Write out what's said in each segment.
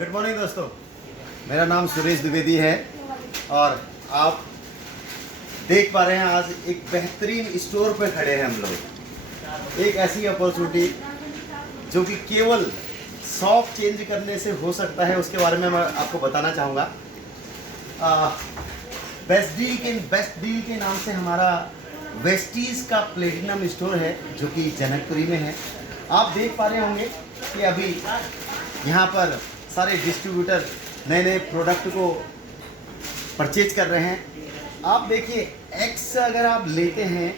Good morning दोस्तों, मेरा नाम सुरेश द्विवेदी है और आप देख पा रहे हैं आज एक बेहतरीन स्टोर पे खड़े हैं हम लोग। एक ऐसी अपॉर्चुनिटी जो कि केवल शॉप चेंज करने से हो सकता है, उसके बारे में मैं आपको बताना चाहूँगा। बेस्ट डील के नाम से हमारा वेस्टीज़ का प्लेटिनम स्टोर है जो कि जनकपुरी में है। आप देख पा रहे होंगे कि अभी यहाँ पर सारे डिस्ट्रीब्यूटर नए नए प्रोडक्ट को परचेज कर रहे हैं। आप देखिए एक्स अगर आप लेते हैं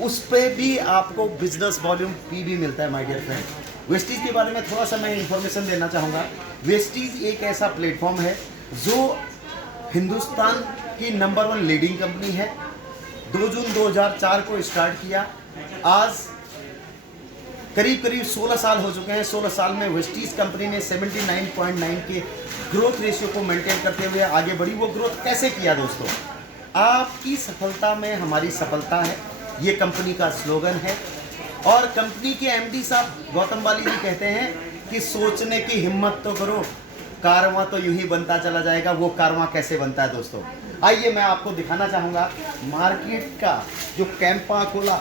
उस पर भी आपको बिजनेस वॉल्यूम पी भी मिलता है। माय डियर फ्रेंड, वेस्टीज के बारे में थोड़ा सा मैं इंफॉर्मेशन देना चाहूँगा। वेस्टीज एक ऐसा प्लेटफॉर्म है जो हिंदुस्तान की नंबर 1 लीडिंग कंपनी है। 2 जून 2004 को स्टार्ट किया, आज करीब 16 साल हो चुके हैं। 16 साल में वेस्टीज कंपनी ने 79.9 के ग्रोथ रेशियो को मेंटेन करते हुए आगे बढ़ी। वो ग्रोथ कैसे किया दोस्तों? आपकी सफलता में हमारी सफलता है, ये कंपनी का स्लोगन है। और कंपनी के एमडी साहब गौतम बाली जी कहते हैं कि सोचने की हिम्मत तो करो, कारवां तो यूं ही बनता चला जाएगा। वो कारवां कैसे बनता है दोस्तों, आइए मैं आपको दिखाना चाहूँगा। मार्केट का जो कैंपा कोला,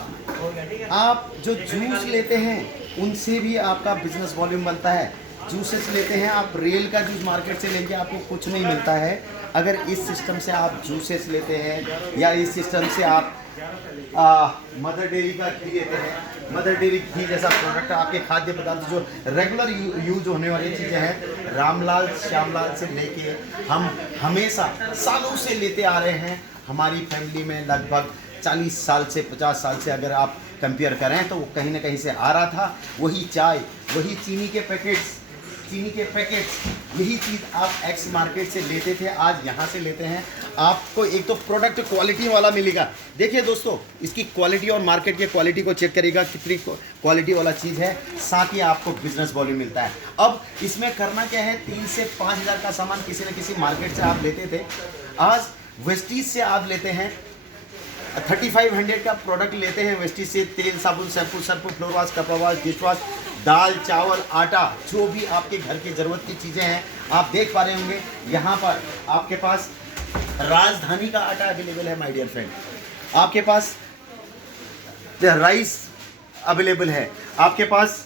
आप जो जूस लेते हैं उनसे भी आपका बिजनेस वॉल्यूम बनता है। जूसेस लेते हैं आप, रेल का जूस मार्केट से लेंगे आपको कुछ नहीं मिलता है। अगर इस सिस्टम से आप जूसेस लेते हैं या इस सिस्टम से आप मदर डेयरी का घी लेते हैं, मदर डेयरी घी जैसा प्रोडक्ट आपके खाद्य पदार्थ जो रेगुलर यूज होने वाली चीज़ें हैं, रामलाल श्यामलाल से लेके हम हमेशा सालों से लेते आ रहे हैं। हमारी फैमिली में लगभग 40 साल से 50 साल से अगर आप कंपेयर करें तो वो कहीं ना कहीं से आ रहा था। वही चाय, वही चीनी के पैकेट्स, यही चीज़ आप एक्स मार्केट से लेते थे, आज यहाँ से लेते हैं। आपको एक तो प्रोडक्ट क्वालिटी वाला मिलेगा। देखिए दोस्तों, इसकी क्वालिटी और मार्केट की क्वालिटी को चेक करिएगा, कितनी क्वालिटी वाला चीज़ है, साथ ही आपको बिजनेस वॉल्यूम मिलता है। अब इसमें करना क्या है, 3 से 5 हज़ार का सामान किसी न किसी मार्केट से आप लेते थे, आज वेस्टीज से आप लेते हैं 3500 का प्रोडक्ट लेते हैं वेस्टीज से। तेल, साबुन, शैम्पू, सर्फ, फ्लोर वॉश, कपड़ा वॉश, डिश वॉश, दाल, चावल, आटा, जो भी आपके घर की ज़रूरत की चीज़ें हैं आप देख पा रहे होंगे। यहाँ पर आपके पास राजधानी का आटा अवेलेबल है माय डियर फ्रेंड, आपके पास राइस अवेलेबल है, आपके पास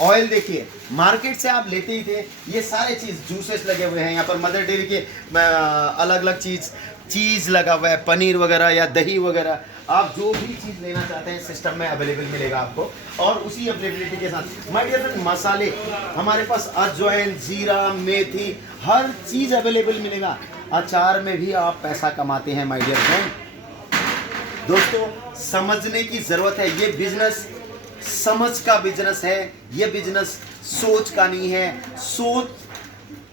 ऑयल देखिए मार्केट से आप लेते ही थे। ये सारे चीज़ जूसेस लगे हुए हैं यहाँ पर, मदर डेयरी के अलग अलग चीज़ लगा हुआ है, पनीर वगैरह या दही वगैरह, आप जो भी चीज़ लेना चाहते हैं सिस्टम में अवेलेबल मिलेगा आपको। और उसी अवेलेबिलिटी के साथ माय डियर फ्रेंड, मसाले हमारे पास अजवाइन, जीरा, मेथी, हर चीज़ अवेलेबल मिलेगा। अचार में भी आप पैसा कमाते हैं माय डियर फ्रेंड। दोस्तों समझने की ज़रूरत है, ये बिजनेस समझ का बिजनेस है, ये बिजनेस सोच का नहीं है। सोच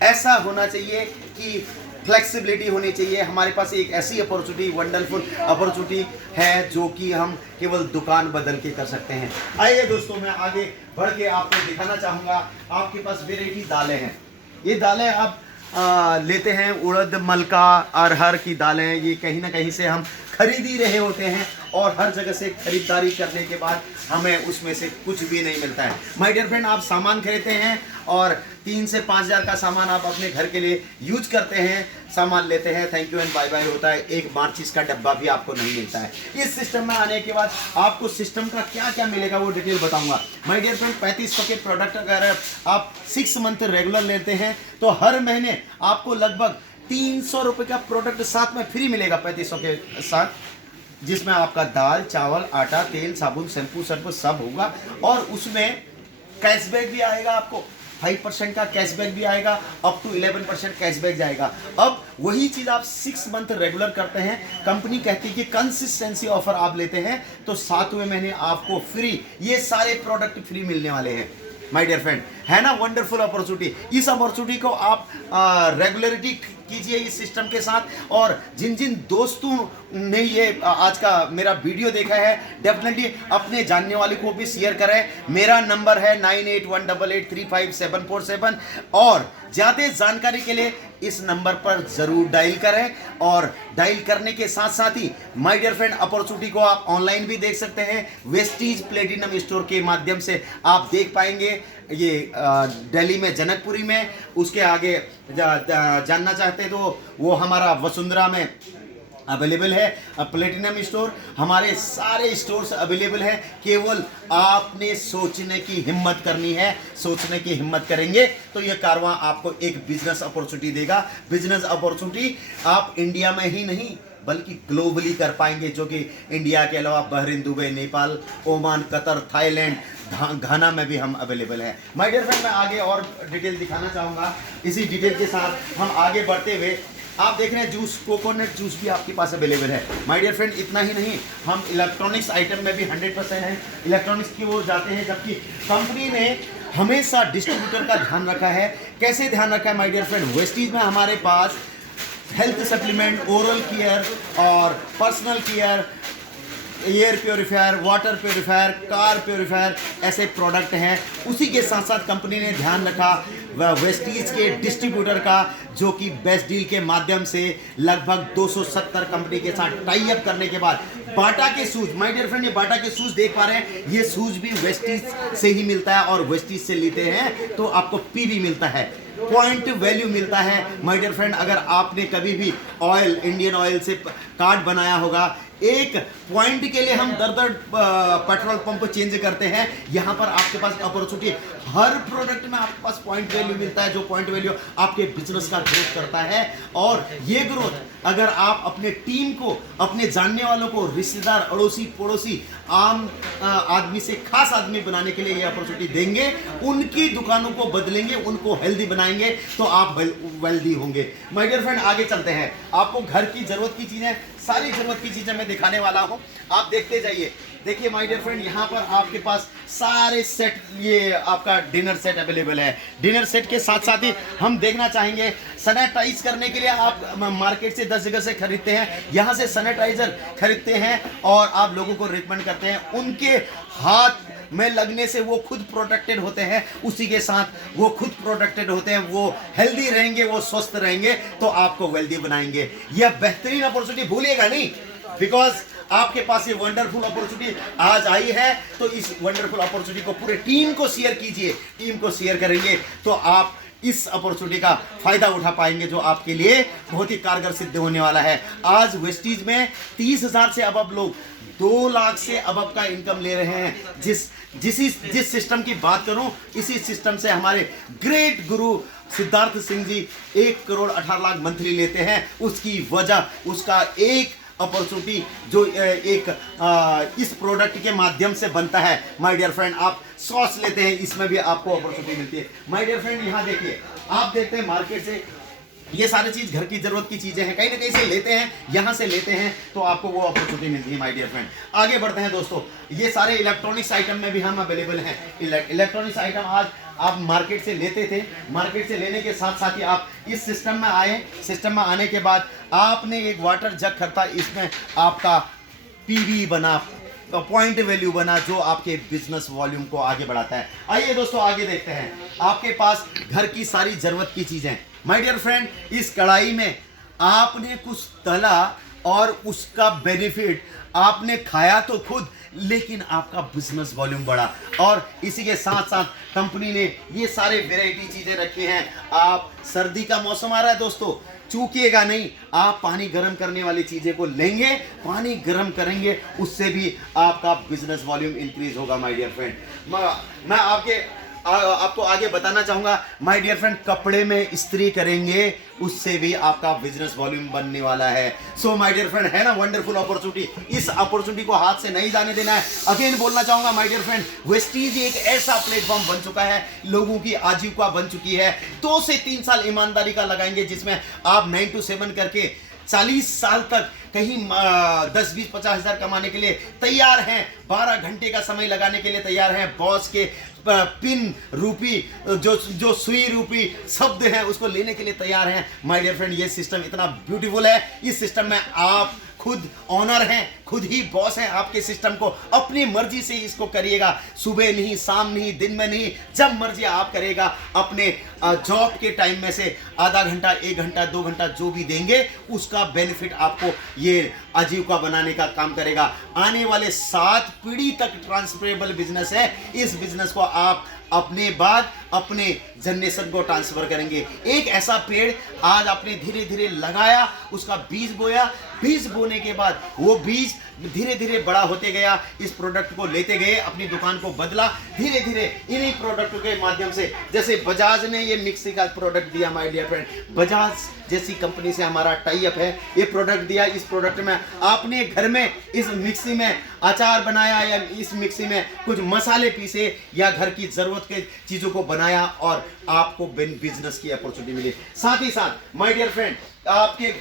ऐसा होना चाहिए कि फ्लेक्सिबिलिटी होनी चाहिए। हमारे पास एक ऐसी अपॉर्चुनिटी, वंडरफुल अपॉर्चुनिटी है जो कि हम केवल दुकान बदल के कर सकते हैं। आइए दोस्तों, मैं आगे बढ़ के आपको दिखाना चाहूँगा। आपके पास वेराइटी दालें हैं, ये दालें आप लेते हैं, उड़द, मलका, अरहर की दालें, ये कहीं ना कहीं से हम खरीद ही रहे होते हैं और हर जगह से खरीदारी करने के बाद हमें उसमें से कुछ भी नहीं मिलता है। माय डियर फ्रेंड, आप सामान खरीदते हैं और 3 से 5 हज़ार का सामान आप अपने घर के लिए यूज करते हैं, सामान लेते हैं, thank you and bye bye होता है, एक मार्चिस का डब्बा भी आपको नहीं मिलता है। इस सिस्टम में आने के बाद आपको सिस्टम का क्या क्या मिलेगा वो डिटेल बताऊंगा। माय डियर फ्रेंड, 3500 के प्रोडक्ट अगर आप 6 मंथ रेगुलर लेते हैं तो हर महीने आपको लगभग 300 रुपये का प्रोडक्ट साथ में फ्री मिलेगा 3500 के साथ, जिसमें आपका दाल, चावल, आटा, तेल, साबुन, शैम्पू, सर्फ सब होगा। और उसमें कैशबैक भी आएगा, आपको 5% का कैशबैक भी आएगा, अप टू 11% कैशबैक जाएगा। अब वही चीज़ आप 6 मंथ रेगुलर करते हैं, कंपनी कहती है कि कंसिस्टेंसी ऑफर आप लेते हैं तो 7वें महीने आपको फ्री ये सारे प्रोडक्ट फ्री मिलने वाले हैं। माय डियर फ्रेंड, है ना वंडरफुल अपॉर्चुनिटी। इस अपॉर्चुनिटी को आप रेगुलरिटी कीजिए इस सिस्टम के साथ। और जिन जिन दोस्तों ने ये आज का मेरा वीडियो देखा है, डेफिनेटली अपने जानने वाले को भी शेयर करें। मेरा नंबर है 9818835747 और ज़्यादा जानकारी के लिए इस नंबर पर ज़रूर डायल करें, और डायल करने के साथ साथ ही माय डियर फ्रेंड अपॉर्चुनिटी को आप ऑनलाइन भी देख सकते हैं। वेस्टीज प्लेटिनम स्टोर के माध्यम से आप देख पाएंगे। ये दिल्ली में जनकपुरी में, उसके आगे जानना चाहते हैं तो वो हमारा वसुंधरा में अवेलेबल है प्लेटिनम स्टोर। हमारे सारे स्टोर्स अवेलेबल है, केवल आपने सोचने की हिम्मत करनी है। सोचने की हिम्मत करेंगे तो यह कारवां आपको एक बिजनेस अपॉर्चुनिटी देगा। बिजनेस अपॉर्चुनिटी आप इंडिया में ही नहीं बल्कि ग्लोबली कर पाएंगे, जो कि इंडिया के अलावा Bahrain, Dubai, Nepal, Oman, Qatar, Thailand, Ghana में भी हम अवेलेबल हैं। माय डियर फ्रेंड, मैं आगे और डिटेल दिखाना चाहूँगा। इसी डिटेल के साथ हम आगे बढ़ते हुए, आप देख रहे हैं जूस, कोकोनट जूस भी आपके पास अवेलेबल है। माय डियर फ्रेंड, इतना ही नहीं, हम इलेक्ट्रॉनिक्स आइटम में भी 100% है, इलेक्ट्रॉनिक्स की ओर जाते हैं। जबकि कंपनी ने हमेशा डिस्ट्रीब्यूटर का ध्यान रखा है। कैसे ध्यान रखा है माय डियर फ्रेंड? वेस्टीज में हमारे पास हेल्थ सप्लीमेंट, ओरल केयर और personal care, air purifier, water purifier, car purifier, ऐसे प्रोडक्ट हैं। उसी के साथ साथ कंपनी ने ध्यान रखा वेस्टीज के डिस्ट्रीब्यूटर का, जो कि बेस्ट डील के माध्यम से लगभग 270 कंपनी के साथ टाई अप करने के बाद बाटा के शूज, माय डियर फ्रेंड, ये बाटा के शूज देख पा रहे हैं, ये शूज भी वेस्टीज से ही मिलता है, और वेस्टीज से लेते हैं तो आपको पीवी मिलता है, पॉइंट वैल्यू मिलता है। माय डियर फ्रेंड, अगर आपने कभी भी ऑयल, इंडियन ऑयल से कार्ड बनाया होगा, एक पॉइंट के लिए हम दर पेट्रोल पंप चेंज करते हैं। यहाँ पर आपके पास अपॉर्चुनिटी, हर प्रोडक्ट में आपके पास पॉइंट वैल्यू मिलता है, जो पॉइंट वैल्यू आपके बिजनेस का ग्रोथ करता है। और ये ग्रोथ अगर आप अपने टीम को, अपने जानने वालों को, रिश्तेदार, अड़ोसी पड़ोसी, आम आदमी से खास आदमी बनाने के लिए ये अपॉर्चुनिटी देंगे, उनकी दुकानों को बदलेंगे, उनको हेल्दी बनाएंगे, तो आप वेल्दी होंगे। माय डियर फ्रेंड, आगे चलते हैं। आपको घर की जरूरत की चीजें, सारी जरूरत की चीजें मैं दिखाने वाला हूं, आप देखते जाइए। देखिए माय डियर फ्रेंड, यहाँ पर आपके पास सारे सेट, ये आपका डिनर सेट अवेलेबल है। डिनर सेट के साथ साथ ही हम देखना चाहेंगे, सैनिटाइज करने के लिए आप मार्केट से 10 जगह से खरीदते हैं, यहाँ से सैनिटाइजर खरीदते हैं और आप लोगों को रिकमेंड करते हैं। उनके हाथ में लगने से वो खुद प्रोटेक्टेड होते हैं, उसी के साथ वो खुद प्रोटेक्टेड होते हैं, वो हेल्दी रहेंगे, वो स्वस्थ रहेंगे, तो आपको वेल्दी बनाएंगे। यह बेहतरीन अपॉर्चुनिटी भूलिएगा नहीं, बिकॉज आपके पास ये वंडरफुल अपॉर्चुनिटी आज आई है, तो इस वंडरफुल अपॉर्चुनिटी को पूरे टीम को शेयर कीजिए। टीम को शेयर करेंगे तो आप इस अपॉर्चुनिटी का फायदा उठा पाएंगे, जो आपके लिए बहुत ही कारगर सिद्ध होने वाला है। आज वेस्टीज में 30,000 से अब लोग 2 लाख से अब का इनकम ले रहे हैं। जिस सिस्टम की बात करूं, इसी सिस्टम से हमारे ग्रेट गुरु सिद्धार्थ सिंह जी 1 करोड़ 18 लाख मंथली लेते हैं। उसकी वजह, उसका एक अपॉर्चुनिटी जो एक इस प्रोडक्ट के माध्यम से बनता है। माय डियर फ्रेंड, आप सॉस लेते हैं, इसमें भी आपको अपॉर्चुनिटी मिलती है। माय डियर फ्रेंड, यहाँ देखिए, आप देखते हैं मार्केट से ये सारी चीज घर की जरूरत की चीजें हैं, कहीं ना कहीं से लेते हैं, यहाँ से लेते हैं, तो आपको वो अपॉर्चुनिटी मिलती है। माय डियर फ्रेंड, आगे बढ़ते हैं दोस्तों। ये सारे इलेक्ट्रॉनिक्स आइटम में भी हम अवेलेबल हैं। इलेक्ट्रॉनिक्स आइटम आज आप मार्केट से लेते थे, मार्केट से लेने के साथ साथ ही आप इस सिस्टम में आए। सिस्टम में आने के बाद आपने एक वाटर जग खरीदा, इसमें आपका पीवी बना, पॉइंट वैल्यू बना, जो आपके बिजनेस वॉल्यूम को आगे बढ़ाता है। आइए दोस्तों, आगे देखते हैं। आपके पास घर की सारी जरूरत की चीजें। माय डियर फ्रेंड, इस कढ़ाई में आपने कुछ तला और उसका बेनिफिट आपने खाया तो खुद, लेकिन आपका बिजनेस वॉल्यूम बढ़ा। और इसी के साथ साथ कंपनी ने ये सारे वैरायटी चीजें रखी हैं। आप, सर्दी का मौसम आ रहा है दोस्तों, चूकिएगा नहीं, आप पानी गर्म करने वाली चीजें को लेंगे, पानी गर्म करेंगे, उससे भी आपका बिजनेस वॉल्यूम इंक्रीज होगा। माय डियर फ्रेंड, मैं आपको आगे बताना चाहूंगा, माय डियर फ्रेंड, कपड़े में इस्त्री करेंगे, उससे भी आपका बिजनेस वॉल्यूम बनने वाला है। सो माय डियर फ्रेंड, है ना वंडरफुल अपॉर्चुनिटी, इस अपॉर्चुनिटी को हाथ से नहीं जाने देना है। अगेन बोलना चाहूंगा माय डियर फ्रेंड, वेस्टीज एक ऐसा प्लेटफॉर्म बन चुका है, लोगों की आजीविका बन चुकी है। 2 से 3 साल ईमानदारी का लगाएंगे, जिसमें आप 9 to 7 करके 40 साल तक कहीं 10, 20, 50 हज़ार कमाने के लिए तैयार हैं। 12 घंटे का समय लगाने के लिए तैयार हैं। बॉस के पिन रूपी, जो सुई रूपी शब्द है, उसको लेने के लिए तैयार हैं। माय डियर फ्रेंड, ये सिस्टम इतना ब्यूटीफुल है। इस सिस्टम में आप खुद ऑनर हैं, खुद ही बॉस हैं आपके सिस्टम को, अपनी मर्जी से इसको करिएगा, सुबह नहीं, शाम नहीं, दिन में नहीं, जब मर्जी आप करेगा। अपने जॉब के टाइम में से आधा घंटा, 1 घंटा, 2 घंटा जो भी देंगे उसका बेनिफिट आपको ये आजीविका बनाने का काम करेगा। आने वाले 7 पीढ़ी तक ट्रांसफरेबल बिजनेस है। इस बिजनेस को आप अपने बाद अपने जनरेशन को ट्रांसफर करेंगे। एक ऐसा पेड़ आज आपने धीरे धीरे लगाया, उसका बीज बोया, बीज बोने के बाद वो बीज धीरे धीरे बड़ा होते गया, इस प्रोडक्ट को लेते गए, अपनी दुकान को बदला, धीरे धीरे इन्हीं प्रोडक्ट के माध्यम से, जैसे बजाज ने ये मिक्सी का प्रोडक्ट दिया माय डियर फ्रेंड, बजाज जैसी कंपनी से हमारा टाई अप है, ये प्रोडक्ट दिया। इस प्रोडक्ट में आपने घर में इस मिक्सी में अचार बनाया या इस मिक्सी में कुछ मसाले पीसे या घर की जरूरत के चीजों को बनाया और आपको बिजनेस की अपॉर्चुनिटी मिली। साथ ही साथ माय डियर फ्रेंड, आपके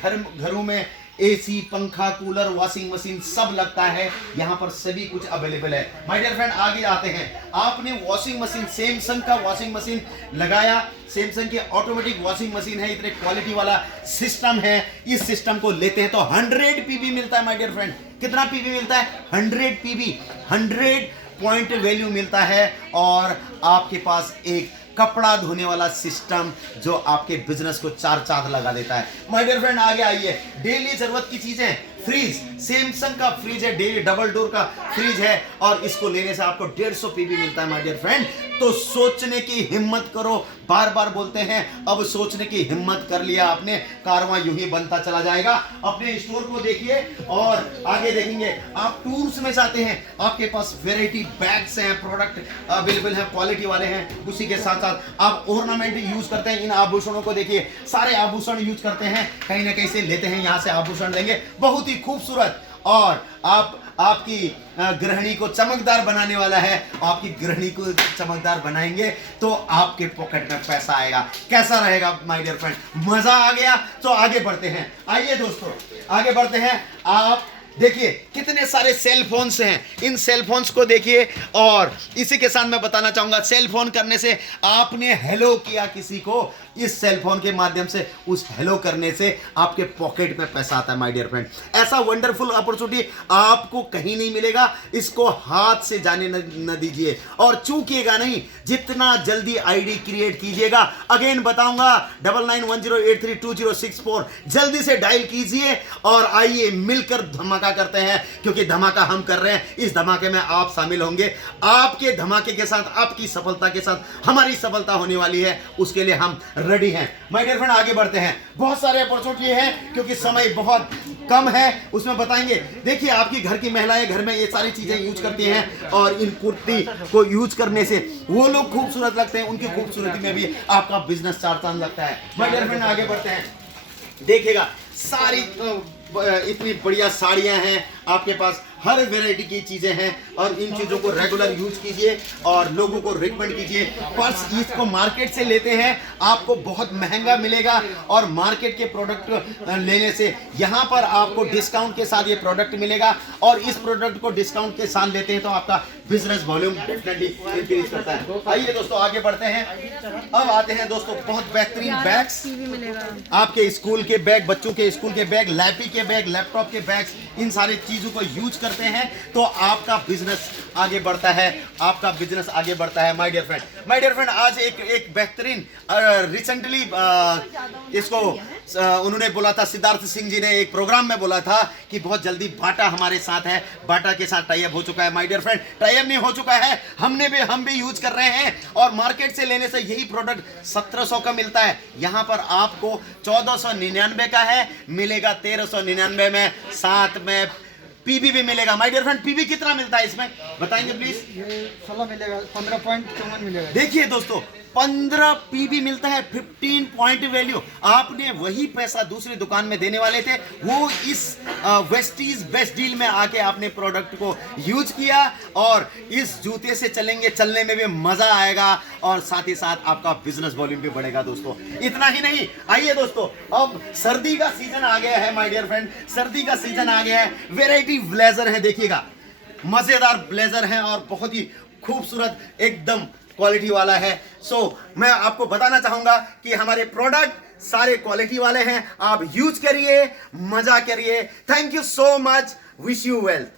घरों में एसी, पंखा, कूलर, वॉशिंग मशीन सब लगता है, यहाँ पर सभी कुछ अवेलेबल है। माय डियर फ्रेंड, आगे आते हैं। आपने वॉशिंग मशीन, सैमसंग का वॉशिंग मशीन लगाया, सैमसंग की ऑटोमेटिक वॉशिंग मशीन है, इतने क्वालिटी वाला सिस्टम है। इस सिस्टम को लेते हैं तो 100 पीबी मिलता है माय डियर फ्रेंड। कितना पीबी मिलता है? 100 पीबी, 100 पॉइंट वैल्यू मिलता है। और आपके पास एक कपड़ा धोने वाला सिस्टम जो आपके बिजनेस को 4 चांद लगा देता है। माय डियर फ्रेंड, आगे आइए। डेली जरूरत की चीजें, फ्रीज, सैमसंग का फ्रीज है, डेली डबल डोर का फ्रीज है और इसको लेने से आपको 150 पीबी मिलता है माय डियर फ्रेंड। तो सोचने की हिम्मत करो, बार बार बोलते हैं, अब सोचने की हिम्मत कर लिया आपने, कारवां यूं ही बनता चला जाएगा। अपने स्टोर को देखिए और आगे देखेंगे। आप टूर्स में जाते हैं, आपके पास वेराइटी बैग्स हैं, प्रोडक्ट अवेलेबल हैं, क्वालिटी वाले हैं। उसी के साथ साथ आप ऑर्नामेंट यूज करते हैं, इन आभूषणों को देखिए, सारे आभूषण यूज करते हैं, कहीं ना कहीं से लेते हैं, यहाँ से आभूषण लेंगे, बहुत ही खूबसूरत। और आपकी गृहिणी को चमकदार बनाने वाला है। आपकी गृहिणी को चमकदार बनाएंगे तो आपके पॉकेट में पैसा आएगा। कैसा रहेगा माय डियर फ्रेंड? मजा आ गया? तो आगे बढ़ते हैं। आइए दोस्तों, आगे बढ़ते हैं। आप देखिए कितने सारे सेल फोन्स हैं, इन सेल फोन्स को देखिए। और इसी के साथ मैं बताना चाहूंगा, सेल फोन करने से आपने हेलो किया किसी को, इस सेल फोन के माध्यम से उस हेलो करने से आपके पॉकेट में पैसा आता है माय डियर फ्रेंड। ऐसा वंडरफुल अपॉर्चुनिटी आपको कहीं नहीं मिलेगा, इसको हाथ से जाने न दीजिए और चूकिएगा नहीं। जितना जल्दी आईडी क्रिएट कीजिएगा, अगेन बताऊंगा 9910832064, जल्दी से डायल कीजिए और आइए मिलकर धमाका करते हैं, क्योंकि धमाका हम कर रहे हैं। इस धमाके में आप शामिल होंगे। आपके धमाके के साथ, आपकी सफलता के साथ हमारी सफलता होने वाली है, उसके लिए हम रेडी हैं। माय डियर फ्रेंड, आगे बढ़ते हैं। बहुत सारे अपॉर्चुनिटी हैं, क्योंकि समय बहुत कम है, उसमें बताएंगे। देखिए आपकी घर की महिलाएं घर में ये सारी चीजें यूज करती हैं और इन कुर्ती को यूज करने से वो लोग खूबसूरत लगते हैं, उनकी खूबसूरती में भी आपका बिजनेस 4 चांद लगता है। माय डियर फ्रेंड, आगे बढ़ते हैं। देखिएगा सारी इतनी बढ़िया साड़ियां हैं आपके पास, हर वैरायटी की चीजें हैं और इन चीजों को रेगुलर यूज कीजिए और लोगों को रिकमेंड कीजिए। पर्स इसको मार्केट से लेते हैं आपको बहुत महंगा मिलेगा और मार्केट के प्रोडक्ट लेने से यहाँ पर आपको डिस्काउंट के साथ ये प्रोडक्ट मिलेगा और इस प्रोडक्ट को डिस्काउंट के साथ लेते हैं तो आपका बिजनेस वॉल्यूम डेफिनेटली इंक्रीज करता है। आइए दोस्तों, आगे बढ़ते हैं। अब आते हैं दोस्तों बहुत बेहतरीन बैग्स, आपके स्कूल के बैग, बच्चों के स्कूल के बैग, लैपी के बैग, लैपटॉप के बैग्स, इन सारी चीजों को यूज करते हैं तो आपका बिजनेस आगे बढ़ता है, आपका बिजनेस आगे बढ़ता है। My dear friend, my dear friend, आज एक बेहतरीन रिसेंटली इसको उन्होंने बोला था, सिद्धार्थ सिंह जी ने एक प्रोग्राम में बोला था कि बहुत जल्दी बाटा हमारे साथ है, बाटा के साथ टाई अप हो चुका है। My dear friend, tie up नहीं हो चुका है, हम भी यूज कर रहे हैं और मार्केट से लेने से यही प्रोडक्ट 1700 का मिलता है, यहाँ पर आपको 1499 का है, मिलेगा 1399 में, साथ में पीबी भी मिलेगा। माय डियर फ्रेंड, पीबी कितना मिलता है इसमें बताएंगे प्लीज? ये 16 मिलेगा, 15.54 मिलेगा। देखिए दोस्तों, 15 पीबी मिलता है, 15 पॉइंट वैल्यू। आपने वही पैसा दूसरी दुकान में देने वाले थे, वो इस वेस्टीज बेस्ट डील में आके आपने प्रोडक्ट को यूज किया और इस जूते से चलेंगे, चलने में भी मजा आएगा और साथ ही साथ आपका बिजनेस वॉल्यूम भी बढ़ेगा। दोस्तों इतना ही नहीं, आइए दोस्तों, अब सर्दी का सीजन आ गया है। माय डियर फ्रेंड, सर्दी का सीजन आ गया है। वेराइटी ब्लेजर है, देखिएगा मजेदार ब्लेजर है और बहुत ही खूबसूरत एकदम क्वालिटी वाला है। सो मैं आपको बताना चाहूंगा कि हमारे प्रोडक्ट सारे क्वालिटी वाले हैं, आप यूज करिए, मजा करिए। Thank you so much, wish you wealth.